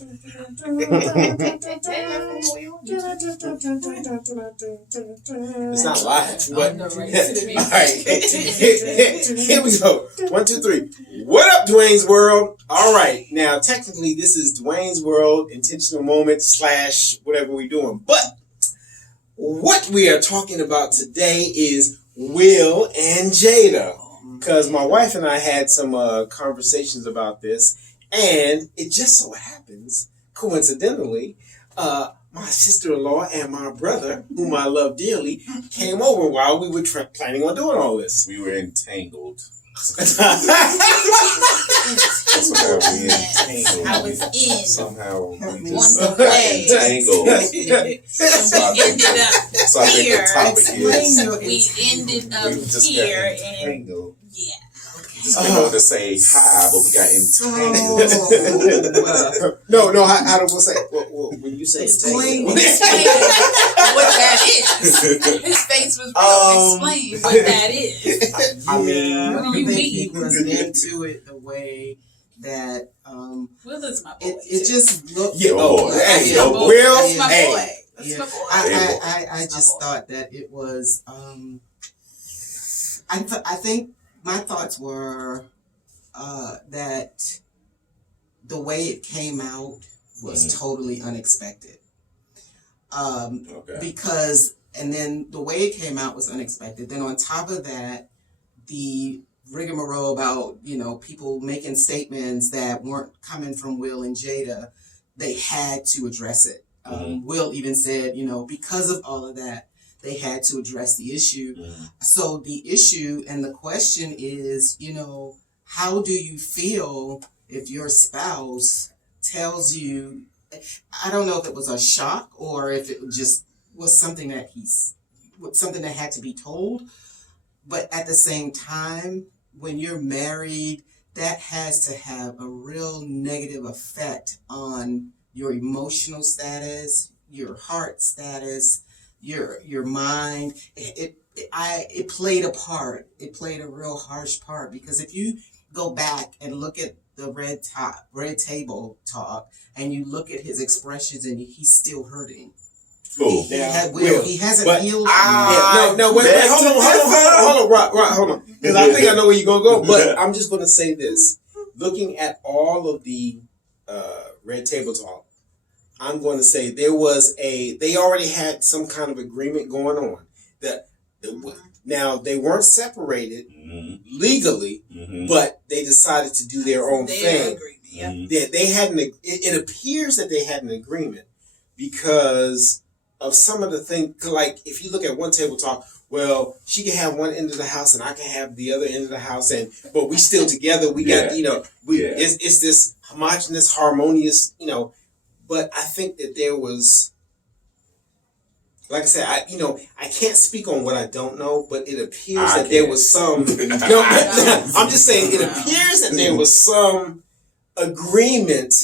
It's not live, but all right. Here we go. 1, 2, 3. What up, Dwayne's World? All right. Now, technically, this is Dwayne's World, intentional moment / whatever we're doing. But what we are talking about today is Will and Jada. Because my wife and I had some conversations about this, and it just so happens, coincidentally, my sister-in-law and my brother, whom I love dearly, came over while we were planning on doing all this. We were entangled. Somehow we entangled. I was in. Somehow we On just the way. entangled. So we ended up So I think here. the topic is We ended up we just here got and entangled. yeah. Just been able to say hi, but we got entangled. No, how do we say? Well, when you say Explain. entangled, Explain what that is. His face was real. Explain what that is. I mean, What do you I think mean? he was into it the way that Will is my boy. it just looked. yeah. Yo, Oh, boy. hey, That's yo, my boy. Will, That's my hey. boy. That's Yeah. my boy. I just thought that it was. I think my thoughts were that the way it came out was totally unexpected. okay. Because, and then the way it came out was unexpected. Then on top of that, the rigmarole about, people making statements that weren't coming from Will and Jada, they had to address it. Will even said, because of all of that, they had to address the issue. So the issue and the question is, how do you feel if your spouse tells you, I don't know if it was a shock or if it just was something that something that had to be told, but at the same time, when you're married, that has to have a real negative effect on your emotional status, your heart status, your mind. It played a part. It played a real harsh part, because if you go back and look at the red table talk, and you look at his expressions, and he's still hurting. Cool. He hasn't healed. Wait, hold on. Because I think I know where you're going to go, but I'm just going to say this. Looking at all of the red table talk, I'm going to say they already had some kind of agreement going on. Now, they weren't separated legally, but they decided to do their own thing. They had it appears that they had an agreement because of some of the things. Like, if you look at one table talk, well, she can have one end of the house and I can have the other end of the house, but we still together. We got it's this homogenous, harmonious, But I think that there was, like I said, I can't speak on what I don't know, but it appears that there was some. I'm just saying, it appears that there was some agreement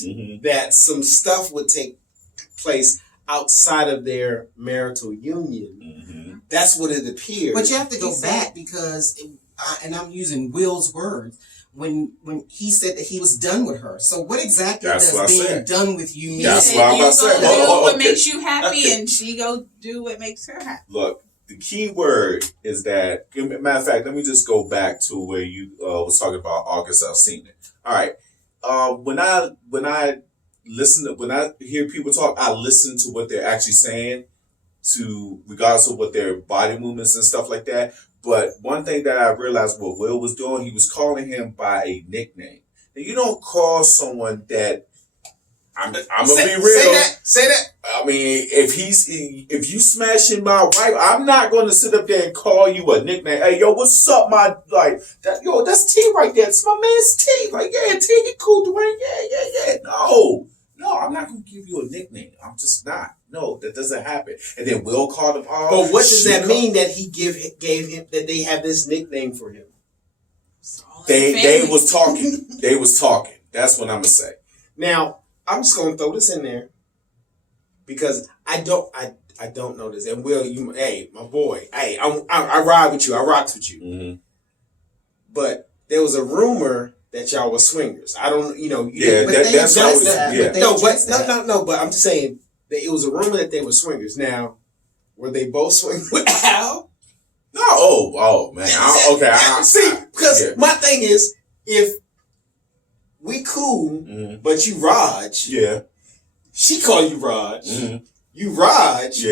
that some stuff would take place outside of their marital union. That's what it appears. But you have to go back because, and I'm using Will's words, when he said that he was done with her. So what exactly does being done with you mean? That's what I'm about to say. You go do what makes you happy, and she go do what makes her happy. Look, the key word is that, matter of fact, let me just go back to where you was talking about August Alsina. All right. When I hear people talk, I listen to what they're actually saying, regardless of what their body movements and stuff like that. But one thing that I realized what Will was doing, he was calling him by a nickname. Now, you don't call someone that. I'm gonna be real. Say that. I mean, if you smashing my wife, I'm not going to sit up there and call you a nickname. Hey, yo, what's up, that's T right there. It's my man's T. Like, yeah, T, he cool, Dwayne. Yeah. No, I'm not going to give you a nickname. I'm just not. No, that doesn't happen. And then Will called him. But what does that mean that he gave him, that they have this nickname for him? They was talking. They was talking. That's what I'm going to say. Now, I'm just going to throw this in there because I don't know this. And Will, hey, my boy, I ride with you. I rocks with you. But there was a rumor that y'all were swingers. I don't, Yeah, that's how it is. But I'm just saying that it was a rumor that they were swingers. Now, were they both swinging with Al? No, oh man. See, because my thing is, if we cool, but you Raj, she call you Raj, you Raj,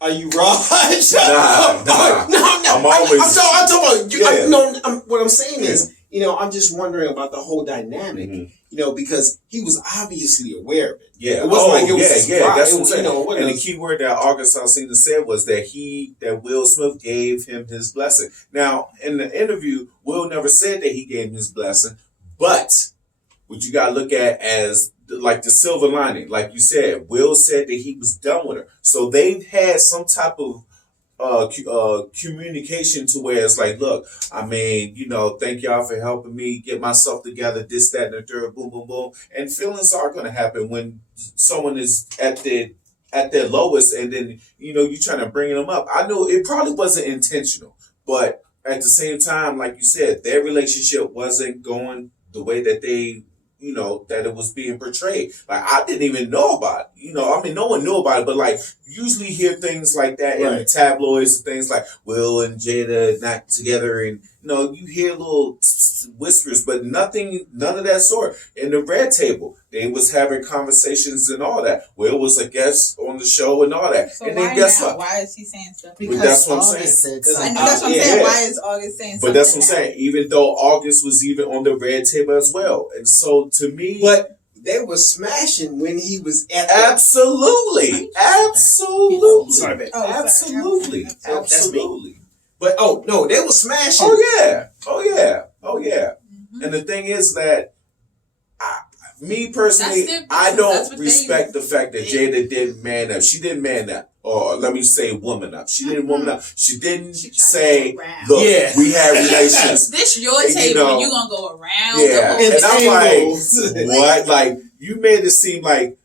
Are you Raj? Nah. I'm always. I'm talking about. What I'm saying is, I'm just wondering about the whole dynamic. Because he was obviously aware of it. Yeah. It wasn't like it was a surprise. That's what I'm saying. And the key word that August Alsina said was that Will Smith gave him his blessing. Now, in the interview, Will never said that he gave him his blessing, but what you gotta look at as like the silver lining, like you said, Will said that he was done with her. So they've had some type of communication to where it's like, look, I mean, thank y'all for helping me get myself together, this, that, and the third, boom, boom, boom. And feelings are going to happen when someone is at their lowest, and then, you're trying to bring them up. I know it probably wasn't intentional, but at the same time, like you said, their relationship wasn't going the way that they that it was being portrayed. Like, I didn't even know about it. No one knew about it, but like, usually hear things like that in the tabloids and things like Will and Jada not together, and you hear little whispers, but none of that sort. In the Red Table, they was having conversations and all that. Will was a guest on the show and all that. So and why then guess what? Why is he saying stuff? Because that's what I'm August saying. said I know that's what I'm saying. Why is August saying something? But that's what I'm saying. Even though August was even on the Red Table as well, and so to me, but they were smashing when he was at absolutely. Sorry. Absolutely. But no, they were smashing. Oh yeah. And the thing is that me personally, I don't respect the fact that Jada didn't man up. She didn't man up. Or let me say woman up. She didn't woman up. She didn't say, look, we had relations. This your table and you gonna go around. Yeah. And I'm like, what? Like, you made it seem like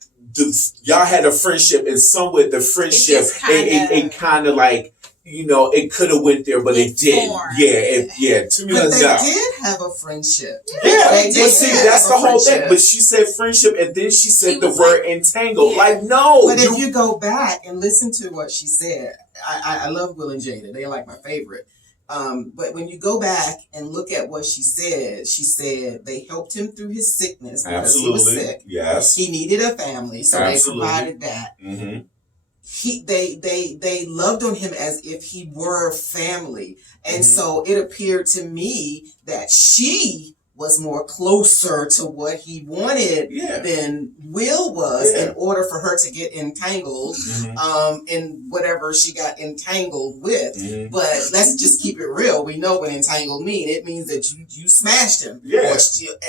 y'all had a friendship, and somewhere the friendship, it kind of like, it could have went there, but it didn't. To me, but they did have a friendship. But see, that's the whole thing. But she said friendship, and then she said the word entangled. Yeah. Like, no. But if you go back and listen to what she said, I love Will and Jada. They're like my favorite. But when you go back and look at what she said they helped him through his sickness because he was sick. Yes. He needed a family, so they provided that. Mm-hmm. They loved on him as if he were family. And so it appeared to me that she was more closer to what he wanted than Will was in order for her to get entangled in whatever she got entangled with. But let's just keep it real. We know what entangled means. It means that you smashed him.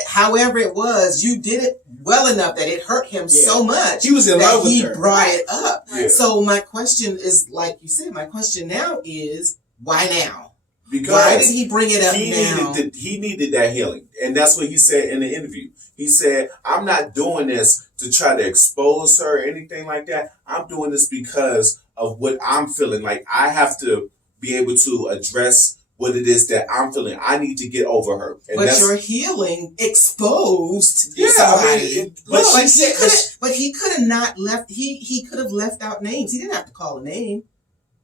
However it was, you did it well enough that it hurt him so much he was in love with her. He brought it up. So my question is, like you said, my question now is, why now? Because why did he bring it up now? He needed that healing. And that's what he said in the interview. He said, I'm not doing this to try to expose her or anything like that. I'm doing this because of what I'm feeling. Like, I have to be able to address what it is that I'm feeling. I need to get over her. And but your healing exposed somebody. But he could have not left. He could have left out names. He didn't have to call a name.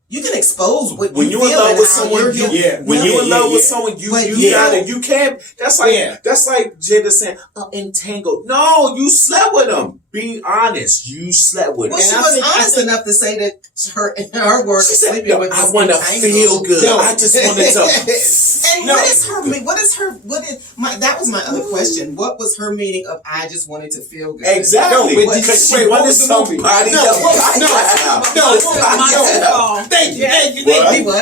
You can expose what when you're in love with someone. When you're in love with someone, you gotta. You can't. That's like Jada saying, entangled. No, you slept with him. Be honest. You slept with him. Well, she was honest enough to say that her word she of said, sleeping with I want to feel good. No. I just wanted to. And that was my other question. What was her meaning of I just wanted to feel good? Exactly. Because she wanted somebody Thank you.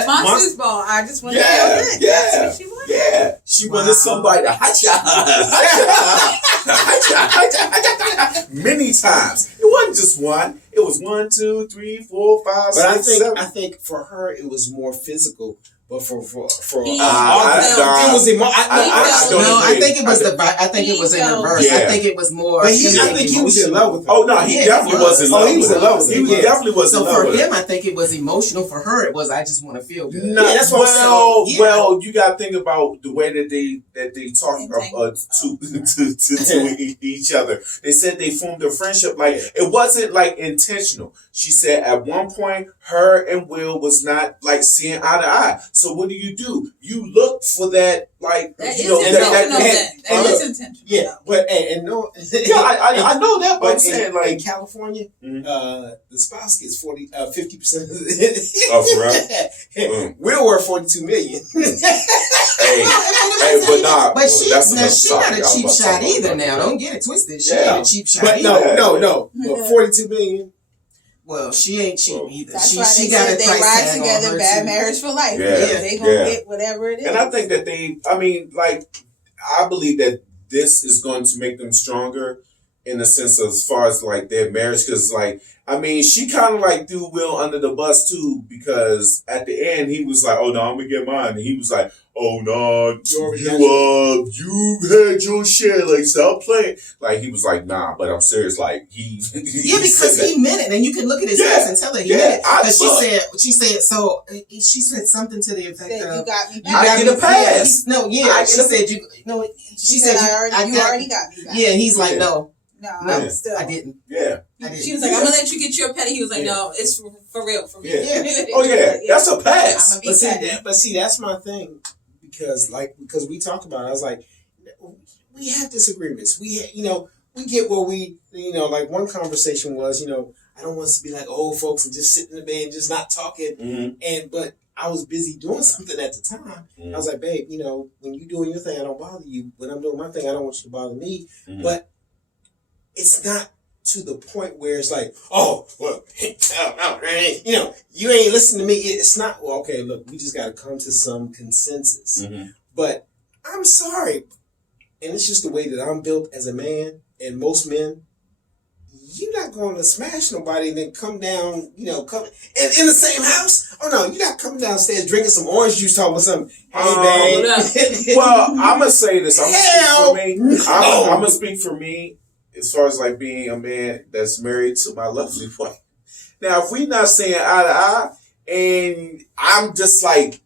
Monsters Ball. I just wanted to feel good. That's what she wanted. Yeah. She wanted somebody to many times. It wasn't just one. It was 1, 2, 3, 4, 5, 6, 7. I think for her it was more physical But for He it was I think it was I think it was in reverse. Yeah. I think it was more. But I think he was in love with her. Oh no, he definitely was in love. He was in love with her. He definitely was in So love for with her. him, I think it was emotional. For her, it was I just want to feel good. No, that's what I'm saying. Well, you got to think about the way that they talk to each other. They said they formed a friendship. Like it wasn't like intentional. She said at one point her and Will was not like seeing eye to eye. So what do? You look for that like that you is know intentional. That is that intentional. Yeah, but and no, yeah, I know that, but I'm saying in like California, the spouse gets 50%. Oh, for real? We're worth $42 million. Hey, but nah, But she's that's not a topic. cheap I'm shot about to either. talk Now, about don't get it twisted. She Yeah. ain't a cheap shot But either. no. But $42 million. Well, she ain't cheap either. That's she why she they got said a they price ride tag on together, her bad too. marriage for life. Yeah, They gonna yeah. get whatever it is. And I think that I believe that this is going to make them stronger in the sense of as far as like their marriage. Because like, I mean, she kind of like threw Will under the bus too, because at the end he was like, "Oh no, I'm gonna get mine," and he was like, "Oh no, you had your share. Like, stop playing." Like he was like, "Nah," but I'm serious. Like he, Yeah, because he meant it, and you can look at his face and tell that he meant it. Because she said something to the effect Said, of, "You got me back." I get a pass. She said, "You already got me back." Yeah, he's like, no, No, still. I didn't. Yeah. She was like, "I'm gonna let you get your petty." He was like, "No, it's for real, for me." Yeah. Oh yeah, that's a pass. I'm gonna be See, that's my thing, because we talk about it, I was like, we have disagreements. We get where we, like one conversation was, I don't want us to be like old folks and just sit in the bed and just not talking. Mm-hmm. But I was busy doing something at the time. Mm-hmm. I was like, babe, when you doing your thing, I don't bother you. When I'm doing my thing, I don't want you to bother me. Mm-hmm. But it's not to the point where it's like, oh, well, you ain't listening to me. It's not, well, okay, look, we just got to come to some consensus. Mm-hmm. But I'm sorry. And it's just the way that I'm built as a man, and most men, you're not going to smash nobody and then come down, come in the same house. Oh no, you're not coming downstairs drinking some orange juice talking about something. Hey, babe. Well, I'm going to say this. I'm going Hell to speak for me as far as like being a man that's married to my lovely wife. Now, if we not saying eye to eye, and I'm just like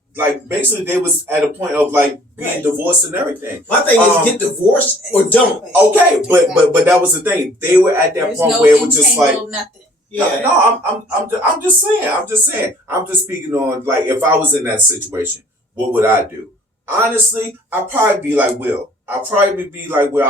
basically they was at a point of like being divorced and everything. My thing is get divorced or don't. Okay, but that was the thing. They were at that point where it was just like nothing. Yeah. No, I'm just saying. I'm just speaking on like if I was in that situation, what would I do? Honestly, I'd probably be like Will. I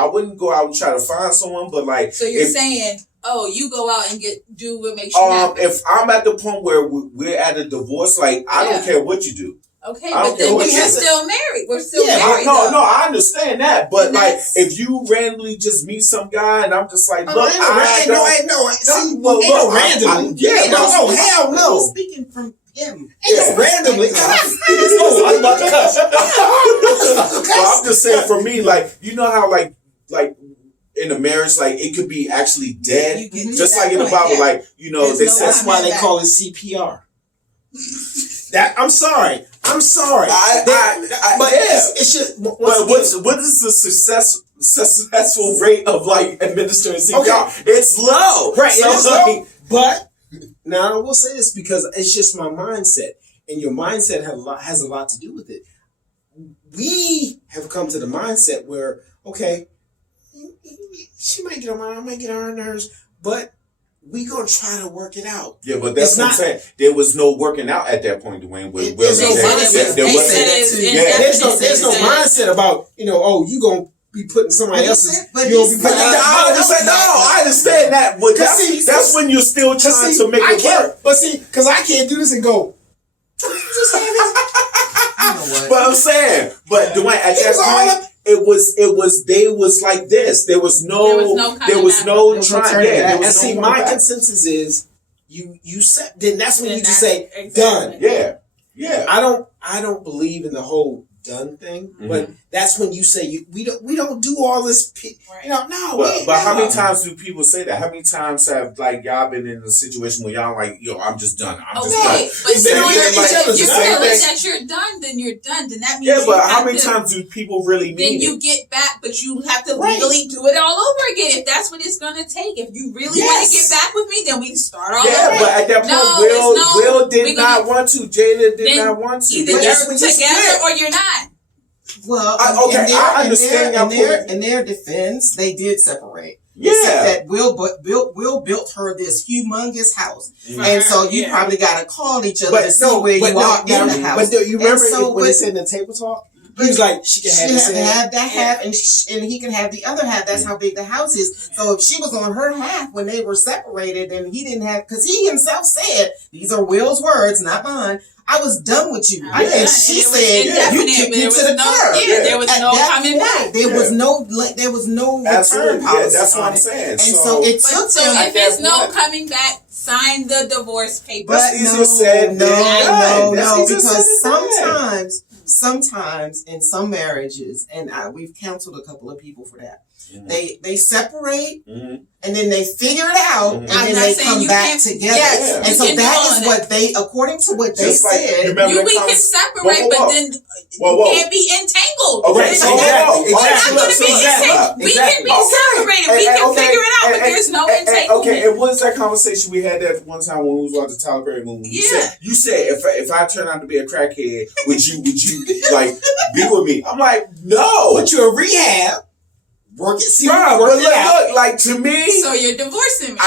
wouldn't go out and try to find someone, but like. So you're saying, oh, you go out and do what makes you happy. If I'm at the point where we're at a divorce, like I don't care what you do. Okay, but then we're still married. We're still married. No, I understand that, but like if you randomly just meet some guy and I'm just like, look, ain't no randomly. Hell no. Speaking from him. Ain't no randomly. Oh, I'm about to cuss. Well, I'm just saying for me, like, you know how like in a marriage, like it could be actually dead, just like in the Bible, like that's why they call it CPR. I'm sorry. But it's just. What is the successful rate of like administering CPR? Okay. It's low, right? So, it is low. But now I will say this because it's just my mindset, and your mindset has a lot to do with it. We have come to the mindset where she might get on I might get on her nerves, but we gonna try to work it out. Yeah, but that's what I'm saying. There was no working out at that point, Dwayne. There's no mindset about you gonna be putting somebody else's. I understand that, but that's when you're still trying to make it work. But see, because I can't do this and go. But I'm saying, Dwayne, at that point. They was like this. There was no trying. Yeah, and see, my consensus is you said. Then that's when you just say done. Yeah. I don't believe in the whole done thing. Mm-hmm. But that's when you say we don't do all this. Right. You know, no. But how many times do people say that? How many times have like y'all been in a situation where y'all like, yo, I'm just done. I'm just done. Okay, but They don't have each other's if you're same feeling thing. that you're done, then you're done. Then that means Yeah, but you how have many to- times do people really Then mean you it? get back, but you have to Right. legally do it all over again. If that's what it's going to take. If you really want to get back with me, then we start all Yeah, over. but at that point, No, Will it's no. Will did We're not gonna- want to. Jada did Then not want to. Either But that's you're when you together split. or you're not. Well, Okay, I understand your point. in their defense, they did separate. Yeah. Except that Will built her this humongous house, Mhm. and so you Yeah. probably got to call each other But to see no, where but you no, are in no, the house. But do you remember And so when they with- said in the table talk? He was like, she can have She this had to half. have that half, and he can have the other half. That's how big the house is. So if she was on her half when they were separated, and he didn't have, because he himself said, these are Will's words, not mine. I was done with you. Yeah. And she And it was said, indefinite, you kicked but me there to was the no- curb. yeah, there was At no that coming point, back. There was no Absolutely. return policy. Yeah, that's what on I'm it. saying. And so it But took so them. if at there's that no point- coming back, sign the divorce papers. But That's easier said than no, done. That's easier because said than done. sometimes in some marriages, and we've counseled a couple of people for that. Mhm. They separate Mhm. and then they figure it out, Mhm. and I'm then not they saying come you back can't- together. yes, and you so can do that all is that. what they, according to what they Just like, said. remember that We can conversation- separate, Whoa, whoa, whoa. but then Whoa. you can't be entangled. Okay, It's so not- exactly, We're not exactly. going to be Exactly. entangled. We can Exactly. be separated. We can figure it out, but there's no entanglement. Okay, and what is that conversation we had that one time when we was watching the Tyler Perry movie? You said if I turn out to be a crackhead, would you like be with me? I'm like, no. Put you in rehab. Work it. See, Bro, work but it out. look, like to me, So you're divorcing me.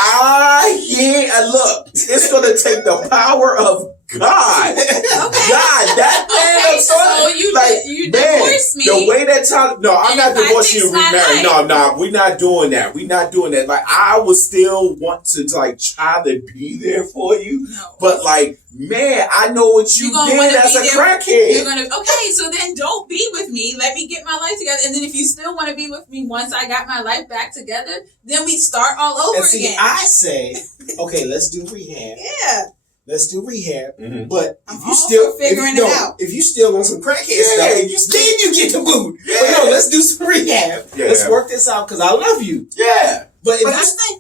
look, it's gonna take the power of God. Okay. God, that man. Okay, I'm sorry. so you like, you man, divorce me. the way that Tyler, no, I'm And not if I divorcing you fix and my remarry. life- No, we're not doing that. We're not doing that. Like, I would still want to like try to be there for you, No. but like, man, I know what you You gonna did wanna as be a there- crackhead. You're gonna okay, so then don't be with me. Let me get my life together, and then if you still want to be with me once I got my life back together, then we start all over And see, again. I say, okay, let's do rehab. Yeah, Let's do rehab. Mhm. But I'm if you all still for figuring if you it don't- out. if you still on some crackhead Yeah, stuff, you still- then you get the boot. Yeah. But no, let's do some rehab. Yeah. Let's work this out because I love you. Yeah. But if But you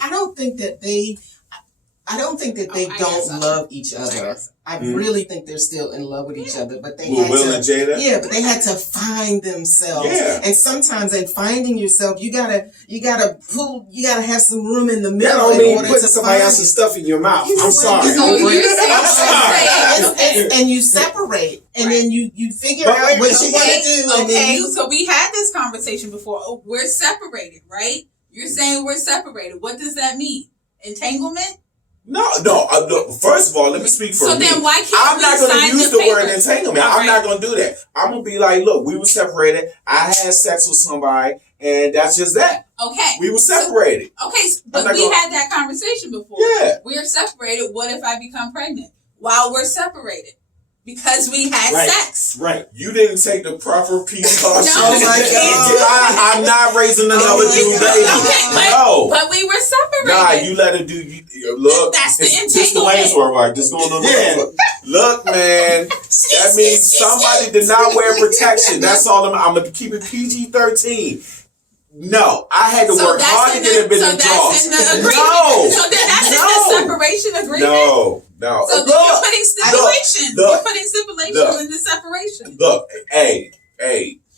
I don't think that they I guess don't so. love each other. guess. I Mhm. really think they're still in love with each other, but they Will had and to. Jada. Yeah, but they had to find themselves. Yeah. And sometimes in finding yourself, you gotta have some room in the that middle don't in mean order putting to somebody find else's stuff in your mouth. I'm You- sorry. So you're saying, I'm sorry. and you separate, and then you figure But out wait, what but you okay, want to do, and then Okay, you, so we had this conversation before. Oh, we're separated, right? You're saying we're separated. What does that mean? Entanglement? No. First of all, let me speak for So me. then why can't I'm we not going sign to use the the word papers? entanglement. All I'm right. not going to do that. I'm going to be like, look, we were separated. I had sex with somebody, and that's just that. Okay. We were separated. Okay, but not we gonna- had that conversation before. Yeah. We're separated. What if I become pregnant while we're separated? Because we had Right. sex. Right. You didn't take the proper precautions. No, Oh my God. I'm not raising another Oh my dude, God. baby. Okay, but, No. but we were separated. Nah, you let her do. Look, That's the this the entanglement. Wayne's World, right? This going on. Yeah. Look, man. That means somebody did not wear protection. That's all. I'm gonna keep it PG-13. No, I had to work hard to get a bit of that's draws. in the agreement. No. So then that's in No. the separation agreement. No. So then you're putting stipulations. look, You're putting stipulations look. in the separation. Look, hey.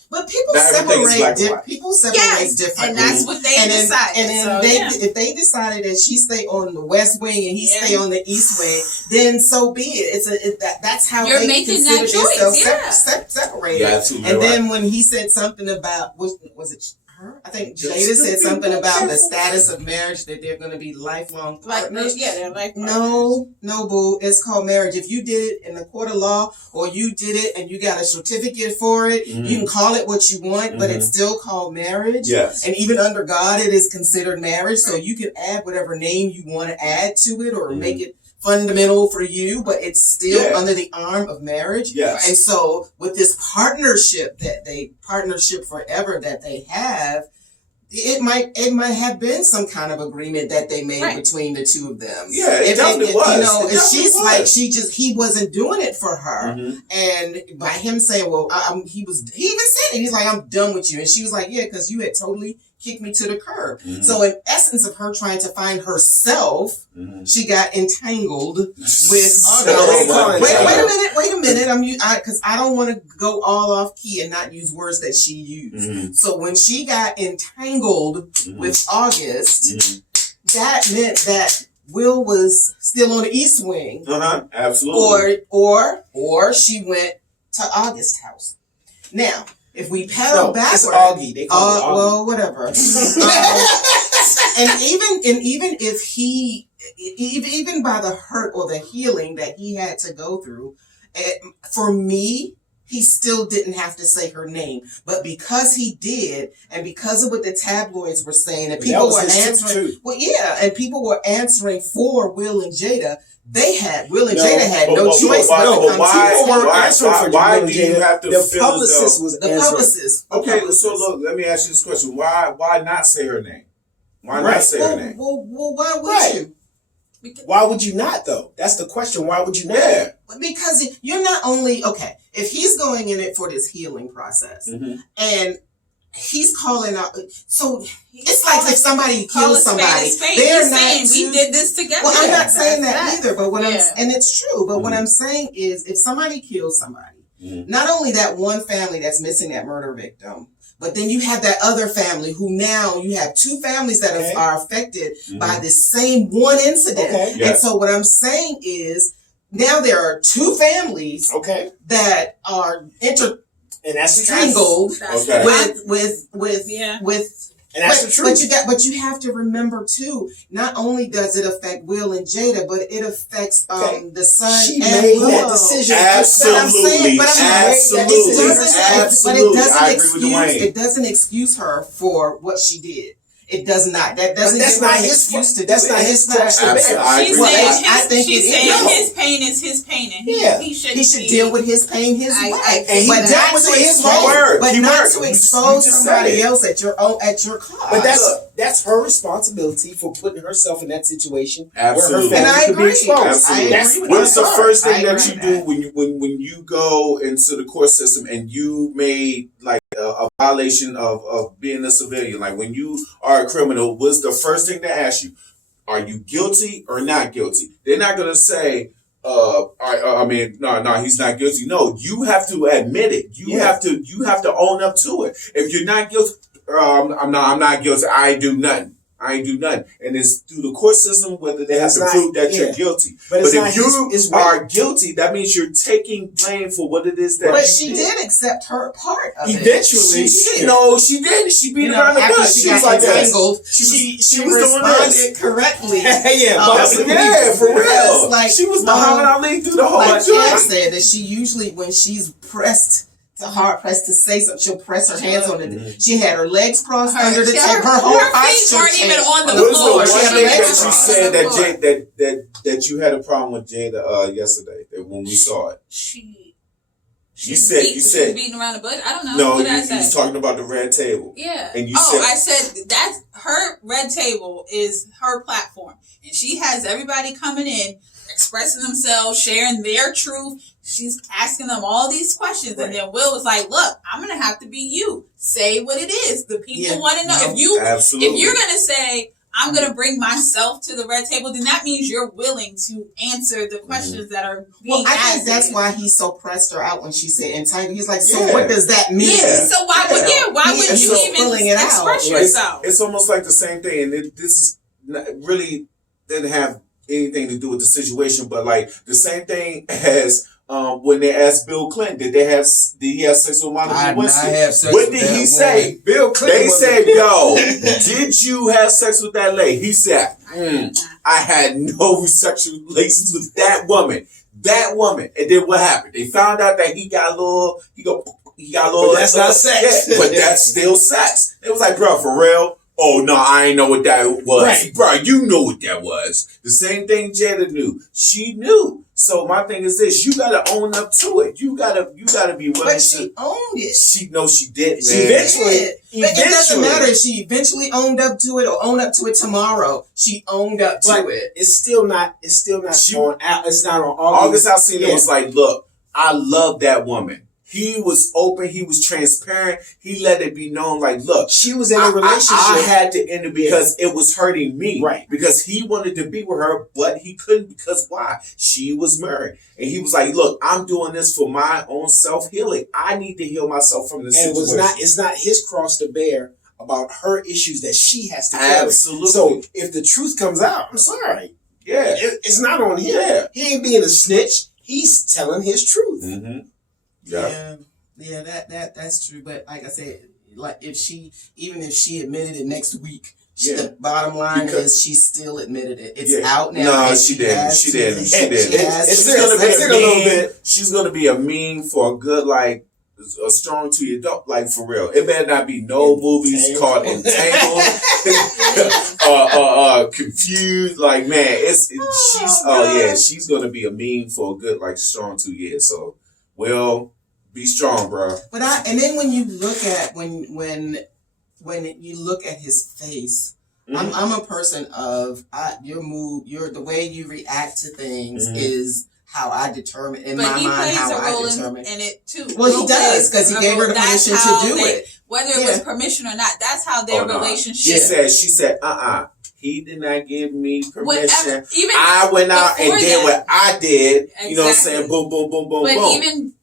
but people Not everything is black and separate. white. People separate Yes, differently. and that's what they and then, decided. And then so, they, yeah. if they decided that she stay on the west wing and he Yeah. stay on the east wing, then so be it. That's how You're they making consider that choice, themselves yeah. separated. Yeah, absolutely And right. then when he said something about was it her? I think Jada said something about the status of marriage, that they're going to be lifelong Like, partners. yeah, they're like No, boo. It's called marriage. If you did it in the court of law, or you did it and you got a certificate for it, you can call it what you want, but it's still called marriage. Yes. And even under God, it is considered marriage. So you can add whatever name you want to add to it, or make it fundamental for you, but it's still under the arm of marriage. Yes. And so with this partnership forever that they have, it might have been some kind of agreement that they made between the two of them. Yeah, it definitely was. You know, it and she's was. like, he wasn't doing it for her. And by him saying, well, he even said it. He's like, I'm done with you. And she was like, yeah, because you had totally kicked me to the curb. So in essence of her trying to find herself, she got entangled with others. Wait a minute. Because I don't want to go all off key and not use words that she used. So when she got entangled with August, that meant that Will was still on the East Wing. Absolutely. Or she went to August's house. Now, if we paddle backwards, it's Augie. They call it Augie. Well, whatever. And even if even by the hurt or the healing that he had to go through, for me, he still didn't have to say her name. But because he did, and because of what the tabloids were saying, and people were answering, and people were answering for Will and Jada. Will and Jada had no choice but to come why do you have to the publicist was the publicist? Okay, so look, let me ask you this question. Why not say her name? Why not say her name? Well, why would you? Why would you not, though? That's the question. Why would you not? Yeah. Because you're not only, if he's going in it for this healing process, and he's calling out, so it's like if somebody kills somebody, they're not saying we did this together. Well, I'm not saying that either, but and it's true, but what I'm saying is if somebody kills somebody, not only that one family that's missing that murder victim, but then you have that other family who now you have two families that are affected by this same one incident. And so what I'm saying is now there are two families that are and that's strangled with and that's the truth. But you have to remember too. Not only does it affect Will and Jada, but it affects the son. She and made Willow. that decision. Absolutely, absolutely. It doesn't excuse her for what she did. It does not. That's not his excuse to do it. That's not his cross to bear. She's saying his pain is his pain, and he should deal with his pain his way. And he dealt with his word, but not to expose somebody else at your cause. But that's her responsibility for putting herself in that situation. Absolutely, where her family and I agree. Could be exposed. Absolutely. What's the first thing that you do when you go into the court system and you made like a violation of being a civilian? Like when you are a criminal, what's the first thing they ask you? Are you guilty or not guilty? They're not going to say, no, he's not guilty. No, you have to admit it. You have to own up to it. If you're not guilty, I'm not guilty. I ain't do nothing. And it's through the court system whether they have to prove that you're guilty. But if you are guilty, that means you're taking blame for what it is that But she did accept her part of it. Eventually. She did. She beat around the bush. She was like entangled. She responded correctly. For real. Like, she was Muhammad Ali through the whole joint. Like said that she usually, when she's hard pressed to say something, she'll press her hands on it. She had her legs crossed under the table. Her whole feet weren't even on the floor. She had her legs crossed. You said that you had a problem with Jada yesterday when we saw it. You said beating around the bush. I don't know. No, what did I say? You was talking about the red table. Yeah. And I said that's her red table is her platform, and she has everybody coming in, expressing themselves, sharing their truth. She's asking them all these questions, and then Will was like, "Look, I'm gonna have to be you. Say what it is. The people want to know. If you're gonna say I'm gonna bring myself to the red table, then that means you're willing to answer the questions that are being asked." I think that's why he so pressed her out when she said entitled. He's like, "So what does that mean?" Yeah. So why would you even express yourself? It's almost like the same thing, and this is really didn't have anything to do with the situation, but like the same thing as when they asked Bill Clinton, did he have sex with Monica Lewinsky? What did he say? Bill Clinton. They said, "Yo, did you have sex with that lady?" He said, "I had no sexual relations with that woman." And then what happened? They found out that he got a little. But that's not sex. Yeah, but that's still sex. It was like, bro, for real. oh no, I ain't know what that was. Right. Bro, you know what that was. The same thing Jada knew. She knew. So my thing is this, you gotta own up to it. You gotta be willing But she owned it. she did, She man. eventually- But it doesn't matter if she eventually owned up to it or owned up to it tomorrow. She owned up to it. It's still not She- on it's not on August Alsina Yeah. was like, look, I love that woman. He was open. He was transparent. He let it be known, like, look, She was in a relationship. I had to end it because it was hurting me. Right. Because he wanted to be with her, but he couldn't because why? She was married. And he was like, look, I'm doing this for my own self-healing. I need to heal myself from this and situation. it's not his cross to bear about her issues that she has to carry. Absolutely. So if the truth comes out, I'm sorry. Yeah. It's not on him. Yeah. He ain't being a snitch. He's telling his truth. Mm-hmm. Yeah. Yeah, that's true. But like I said, like even if she admitted it next week, the bottom line is she still admitted it. It's out now. No, and she didn't. She didn't. She's gonna be a meme for a good, like, a strong 2 year dog, like, for real. It better not be no movies called Entangled, Confused. Like, man, she's gonna be a meme for a good, like, strong 2 years. So, well, be strong, bro. But and then when you look at when you look at his face, I'm a person of your mood, the way you react to things is how I determine in my mind how I determine. In it too. Well, he does because he gave her the permission to do it. Whether it was permission or not, that's how their relationship. She said, he did not give me permission. Even I went out and did what I did. Exactly. You know what I'm saying? Boom, boom, boom, boom, but boom. even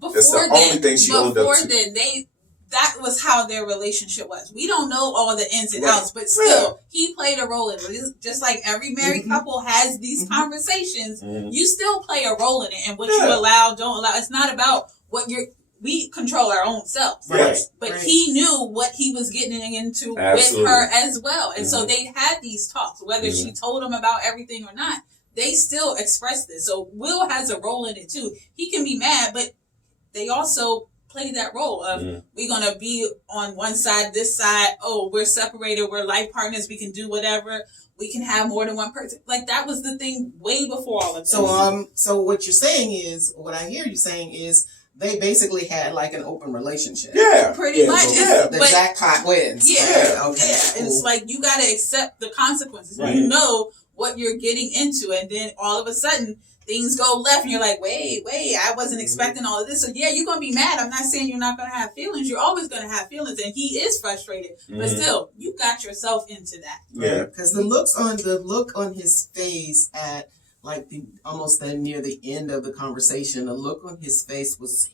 before That's the only thing she owned up to. that was how their relationship was. We don't know all the ins and outs, but still, he played a role in it. Just like every married couple has these conversations, you still play a role in it. And what you allow, don't allow. It's not about what we control our own selves. Right. But he knew what he was getting into with her as well. And so they had these talks, whether she told him about everything or not. They still expressed this. So Will has a role in it too. He can be mad, but they also play that role of we're going to be on one side, this side. Oh, we're separated. We're life partners. We can do whatever. We can have more than one person. Like that was the thing way before all of this. So what you're saying is, what I hear you saying is, they basically had like an open relationship. Yeah. Pretty much. The jackpot wins. Yeah. Okay. Yeah. Cool. It's like you got to accept the consequences. Right. You know what you're getting into, and then all of a sudden things go left, and you're like, wait, I wasn't expecting all of this. So yeah, you're gonna be mad. I'm not saying you're not gonna have feelings. You're always gonna have feelings, and he is frustrated. But still, you got yourself into that. Yeah. Because the look on his face at like almost near the end of the conversation, the look on his face was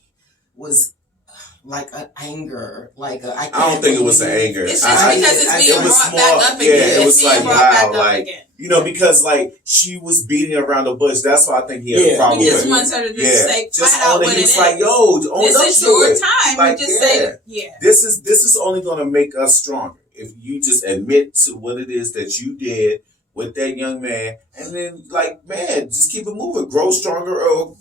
like an anger, like I don't think it was an anger. It's just because it's being brought back up again. Yeah, it was like, wow, like, again. you know, because like she was beating around the bush. That's why I think he had a problem He with just it. wants her to just say flat out what it is. Like, yo, own this up is to your it. time. Like, You just say, yeah. This is only gonna make us stronger if you just admit to what it is that you did with that young man, and then like, man, just keep it moving, grow stronger, or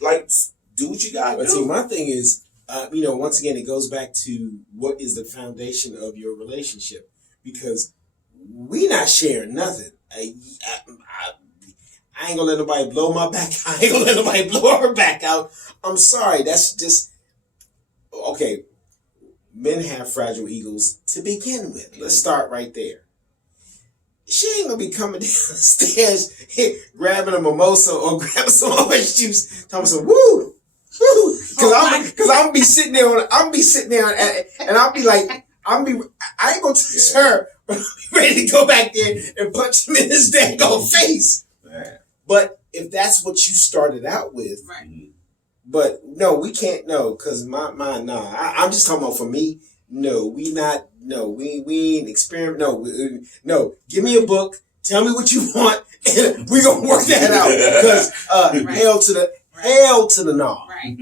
like do what you gotta But do. see, my thing is, once again, it goes back to what is the foundation of your relationship, because we not sharing nothing. I ain't gonna let nobody blow my back. I ain't gonna let nobody blow her back out. I'm sorry. That's just okay. Men have fragile egos to begin with. Let's start right there. She ain't gonna be coming downstairs grabbing a mimosa or grabbing some orange juice, talking some woo. Cause I'm gonna be sitting there and I'll be like, I ain't gonna touch her, but I'll be ready to go back there and punch him in his daggone face. Man. But if that's what you started out with, Right. but no, we can't, cause I'm just talking about for me, we ain't experiment, no, give me a book, tell me what you want, and we gonna work that out, because hell to the no. Right.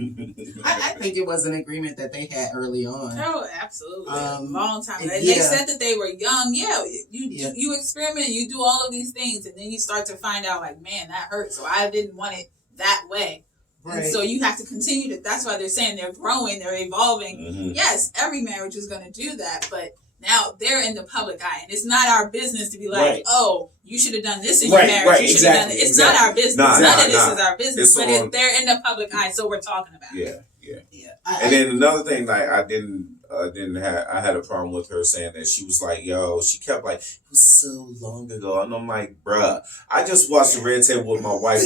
I think it was an agreement that they had early on. Oh, absolutely. Long time. And yeah. they said that they were young. Yeah, you experiment, you do all of these things, and then you start to find out, like, man, that hurts. So I didn't want it that way. Right. And so you have to continue to. That's why they're saying they're growing, they're evolving. Yes, every marriage is going to do that, but Now they're in the public eye, and it's not our business to be like, Right. oh, you should have done this in Right, your marriage. right, You should have done exactly, it. It's not our business. None of this is our business, It's but on- they're in the public eye, so we're talking about it. Yeah. Yeah. And then another thing, like I had a problem with her saying that she was like, yo, she kept like, it was so long ago, and I'm like, bruh, I just watched the Red Table with my wife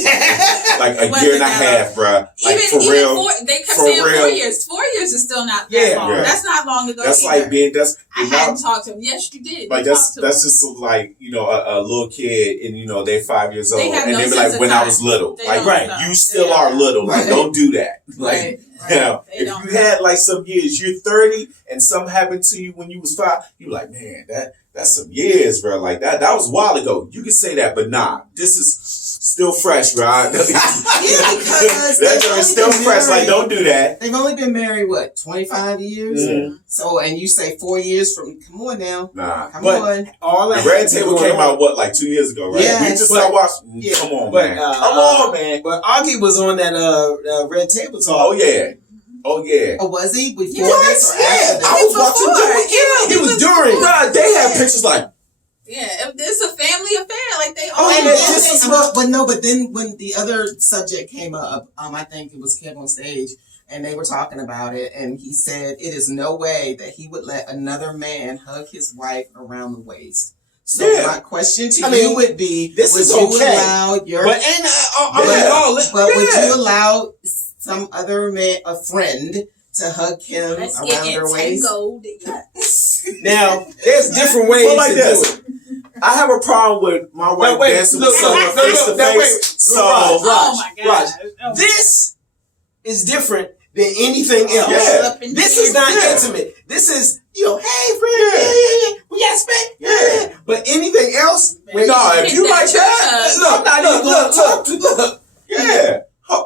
like a year and a half, bruh. Like Even for real, they kept for saying real. 4 years. 4 years is still not that long. Yeah. That's not long ago. That's either. like being I hadn't talked to him. Yes, you did. like You that's talked to him. just like a little kid, and they're 5 years old, They have and no they be sense like, of when I time. was little, They like don't right, know. you They still don't are know. little, like don't do that, like. Right. Now, They if don't you know. had like some years, you're 30, and something happened to you when you was 5, you like, man, that's some years, bro. Like that was a while ago. You can say that, but nah, this is still fresh, bro. Yeah, because that joint is still fresh. Like, don't do that. They've only been married, 25 years? Mhm. So, and you say 4 years from, come on now. Nah. Come But on. all The that Red had to Table go came on. out, what, like 2 years ago, right? Yes, We just but- started watching. yeah, Come on, but, man. Come on, man. But Augie was on that Red Table Talk. Oh, yeah. Oh, yeah. Oh, was he? Before Yes, this or after this? I was watching He was during. Bruh, they had pictures like, Yeah, if it's a family affair, like they Oh, all. and know it's just- they- But then when the other subject came up, I think it was Kev on stage, and they were talking about it, and he said it is no way that he would let another man hug his wife around the waist. So Yeah. my question to I you mean, would be: this would is you okay. allow your? But and Yeah. But would Yeah. you allow some other man, a friend, to hug him Let's around get her waist? entangled. now there's different ways Well, like to this. do it. I have a problem with my wife wait, dancing look, with someone look, face to look, now, face. wait. So, Raj, Oh my god! Raj, Oh. This is different than anything else. Yeah. This is not Yeah. intimate. This is, hey, friend, yeah. We got space. Yeah. But anything else, Man, no, you if hit you that like church that, hug. look, I'm not even gonna talk to look. Yeah. Huh.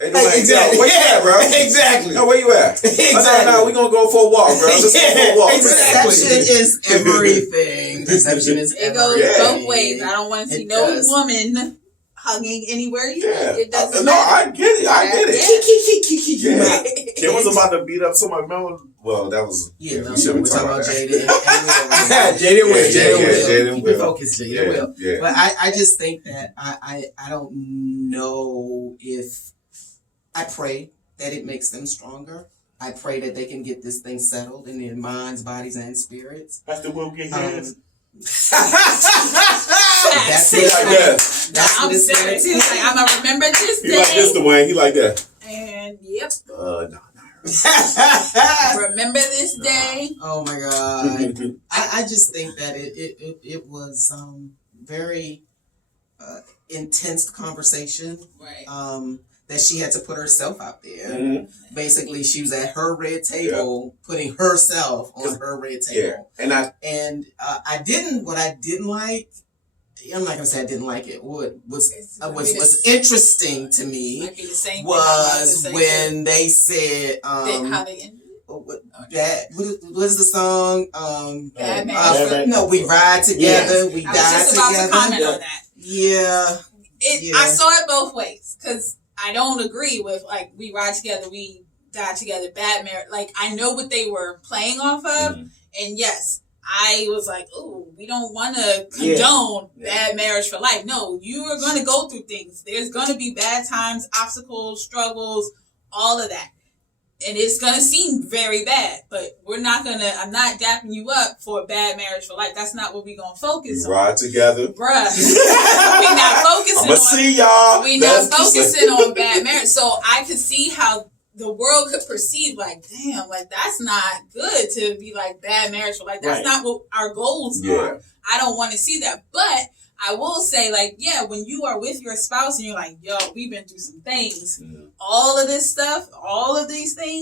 Hey, Hey, exactly. Yo, where you at, bro? Exactly. No, where you at? Exactly. No, we gonna go for a walk, bro. Let's go for a walk. Exactly. Perception is everything. Perception is It goes everything. both ways. I don't want to see It no does. woman hugging anywhere you Yeah. go. It doesn't No, matter. I get it. I get it. Yeah. Yeah. Kim was about to beat up somebody. Remember? Well, that was. Yeah, no, we shouldn't we're be talking about that. Jaden. Jaden Yeah, Will. yeah, Jaden Will. Jaden Keep Will. it focused, Jaden Yeah, Will. yeah. But I just think that I don't know if I pray that it makes them stronger. I pray that they can get this thing settled in their minds, bodies, and spirits. Pastor Will get his. That's He like that. That's I'm what it's serious. like. He's like, I'm gonna remember this He like this, day. Dwayne. He like that. And yep, No. remember this day. Oh my God. I just think that it was very intense conversation. Right. That she had to put herself out there. Mhm. Basically, she was at her red table, putting herself on her red table. Yeah, and What I didn't like, I'm not gonna say I didn't like it. What was It's interesting to me might be the same thing I'm about to was say, when they said how they ended it. what is the song? Bad Marriage. No, we ride together, we I was die just about together. to comment on that. Yeah. I saw it both ways because I don't agree with like we ride together, we die together, bad marriage. Like I know what they were playing off of, and yes, I was like, "Ooh, we don't want to condone bad marriage for life." No, you are going to go through things. There's going to be bad times, obstacles, struggles, all of that. And it's going to seem very bad, but I'm not dapping you up for a bad marriage for life. That's not what we're going to focus on. ride together. Bruh. We're not focusing I'ma see y'all. We're not focusing on bad marriage. So I could see how the world could perceive like, damn, like that's not good to be like bad marriage for life. That's not what our goals are. I don't want to see that. But I will say, like, yeah, when you are with your spouse and you're like, yo, we've been through some things, all of this stuff, all of these things.